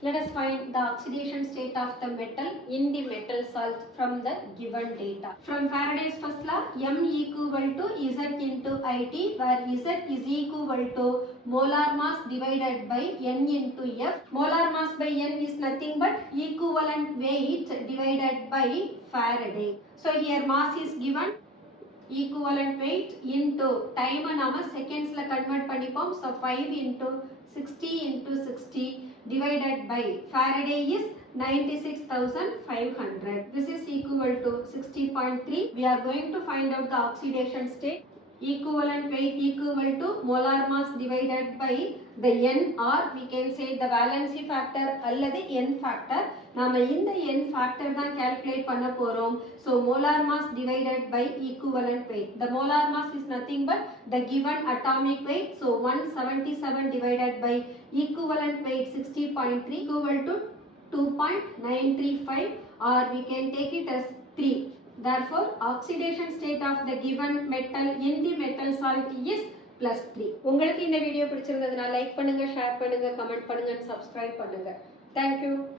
Let us find the oxidation state of the metal in the metal salt from the given data. From Faraday's first law, M equal to Z into IT, where Z is equal to molar mass divided by N into F. Molar mass by N is nothing but equivalent weight divided by Faraday. So here mass is given, equivalent weight into time நாம secondsல convert பண்ணிப்போம். So 5 into 60 into 60 divided by Faraday is 96,500. This is equal to 60.3. We are going to find out the oxidation state. Equivalent weight equal to molar mass divided by the N, or we can say the valency factor அல்லது N factor. நாம இந்த N factor தான் calculate பண்ண போறோம். So molar mass divided by equivalent weight. The molar mass is nothing but the given atomic weight. So 177 divided by equivalent weight 60.3 equal to 2.935, or we can take it as 3. Therefore, oxidation state of the given metal in the metal salt is +3. உங்களுக்கு இந்த video பிடிச்சிருந்ததுனா like பண்ணுங்க, share பண்ணுங்க, comment பண்ணுங்க, subscribe பண்ணுங்க. Thank you.